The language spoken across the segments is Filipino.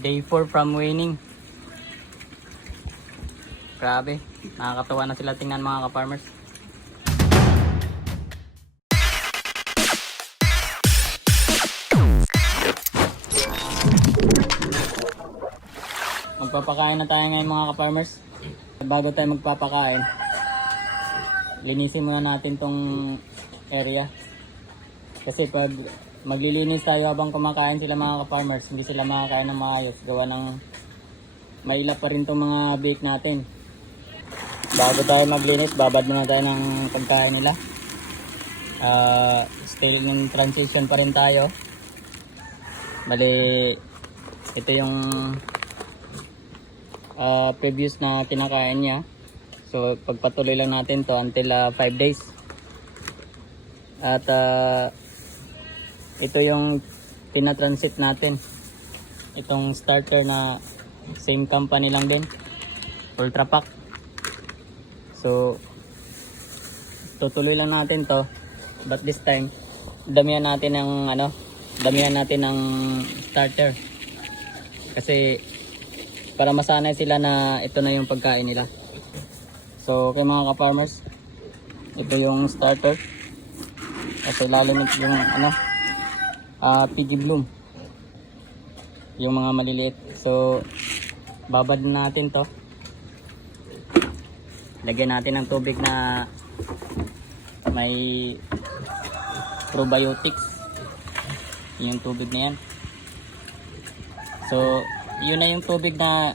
Day 4 from waning. Grabe, nakakatuwa na sila tingnan mga ka-farmers. Magpapakain na tayo ngayon mga ka-farmers. Bago tayo magpapakain, linisin muna natin tong area. Kasi pag maglilinis tayo habang kumakain sila mga ka-farmers, hindi sila makakain ng maayos. Gawa ng mailap pa rin tong mga bake natin. Bago tayo maglinis, babad muna tayo ng pagkain nila. Still in transition pa rin tayo. Bali, ito yung previous na kinakain niya. So pagpatuloy lang natin to until 5 days. At ito yung tinatransit natin. Itong starter na same company lang din, Ultra Pack. So tutuloy lang natin to, but this time damihan natin ng starter. Kasi para masanay sila na ito na yung pagkain nila. So okay mga ka-farmers, ito yung starter. Kasi lalim yung Piggy Bloom, yung mga maliliit. So babad natin to. Lagyan natin ng tubig na may probiotics, yung tubig na yan. So yun na yung tubig na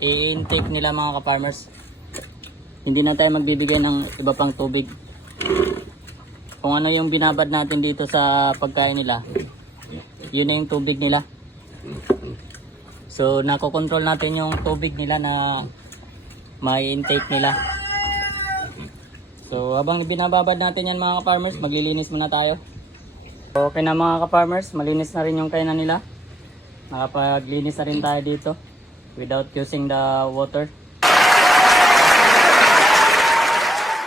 i-intake nila mga ka-farmers. Hindi na tayo magbibigay ng iba pang tubig. Kung ano yung binabad natin dito sa pagkain nila, yun na yung tubig nila. So nakokontrol natin yung tubig nila na may intake nila. So habang binababad natin yan mga ka-farmers, maglilinis muna tayo. Okay na mga ka-farmers, malinis na rin yung kainan nila. Nakapaglinis na rin tayo dito without using the water.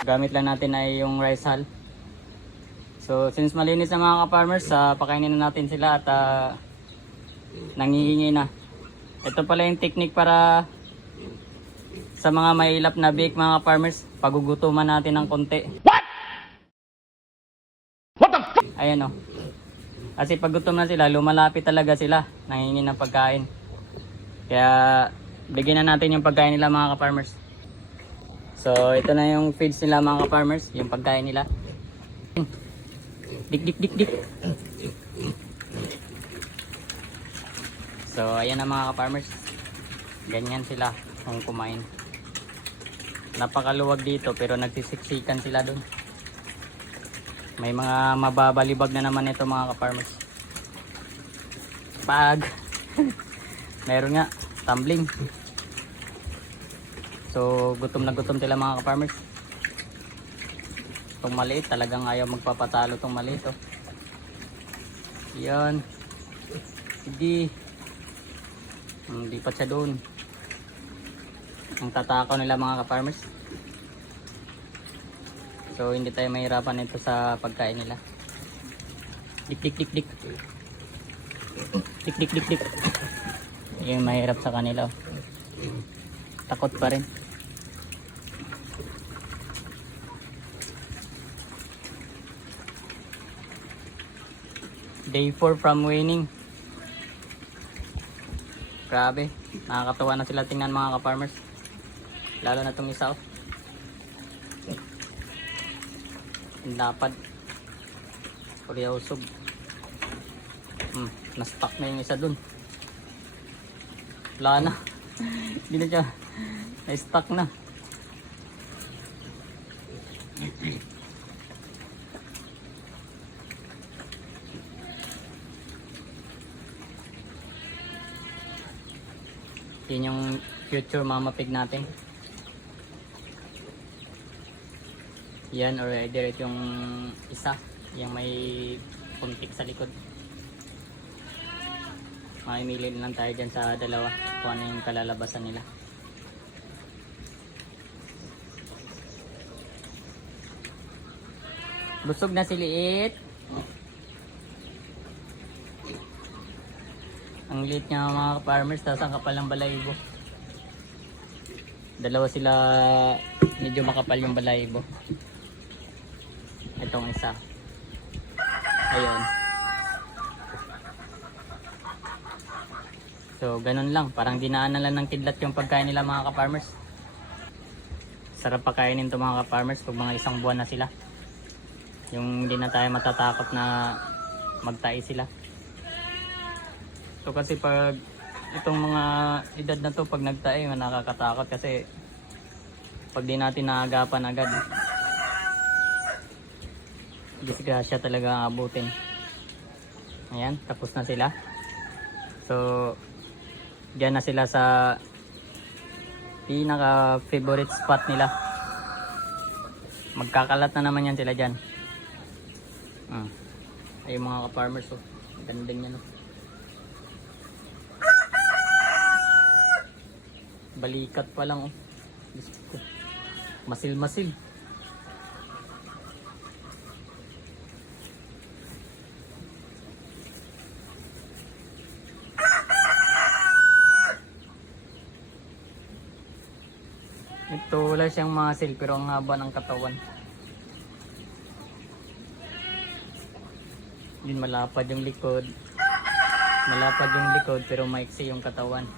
Gamit lang natin ay yung rice hull. So since malinis na mga ka-farmers, pakainin na natin sila at nangihingi na. Ito pala yung technique para sa mga mailap na bake mga ka-farmers. Pagugutuman natin ng konti. Ayan o. Kasi pag gutom na sila, lumalapit talaga sila. Nangingi ng pagkain. Kaya bigyan na natin yung pagkain nila mga ka-farmers. So ito na yung feeds nila mga ka-farmers. Yung pagkain nila. Dik dik dik dik. So ayan na mga ka-farmers. Ganyan sila kung kumain. Napakaluwag dito pero nagsisiksikan sila dun. May mga mababalibag na naman ito mga ka-farmers. Pag meron nga tumbling. So gutom na gutom sila mga ka-farmers. Itong maliit talagang ayaw magpapatalo itong maliit oh. Yan. Hindi pa siya doon. Ang tatakaw nila mga ka-farmers. So hindi tayo mahirapan ito sa pagkain nila. Dik dik dik dik. Dik dik dik dik. Yung mahirap sa kanila oh. Takot pa rin. Day 4 from waning. Grabe, nakakatuwa na sila tingnan mga ka-farmers. Lalo na itong isa oh. Dapat Korea usog. Na-stuck na yung isa dun. Wala na. Hindi na siya. Na-stuck na. Yun yung future mama pig natin. Yan or either yung isa, yung may puntik sa likod. Mamimili lang tayo dyan sa dalawa kung ano yung kalalabasan nila. Busog na si Liit. Ang liit niya mga farmers, tapos ang kapal ng balahibo. Dalawa sila, medyo makapal yung balahibo. Itong isa. Ayun. So, ganun lang. Parang dinaanan lang ng kidlat yung pagkain nila mga ka-farmers. Sarap pakainin to mga ka-farmers pag mga isang buwan na sila. Yung hindi na tayo matatakot na magtai sila. So kasi pag itong mga edad na to, pag nagtae, nakakatakot kasi pag di natin naagapan agad, disgrasya talaga ang abutin. Ayan, tapos na sila. So diyan na sila sa pinaka favorite spot nila. Magkakalat na naman yan sila dyan. Ay mga ka-farmers, oh. Gandang yan, oh. Balikat pa lang, oh. Masil-masil. Ito wala siyang muscle pero ang haba ng katawan. Yun, malapad yung likod. Malapad yung likod pero maiksi yung katawan.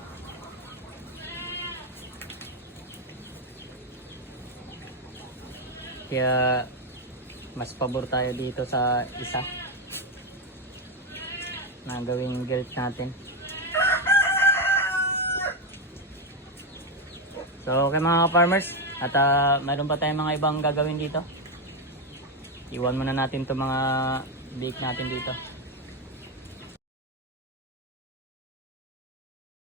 Kaya mas pabor tayo dito sa isa na gawing guilt natin. So okay mga farmers, at mayroon pa tayong mga ibang gagawin dito. Iwan muna natin itong mga bake natin dito.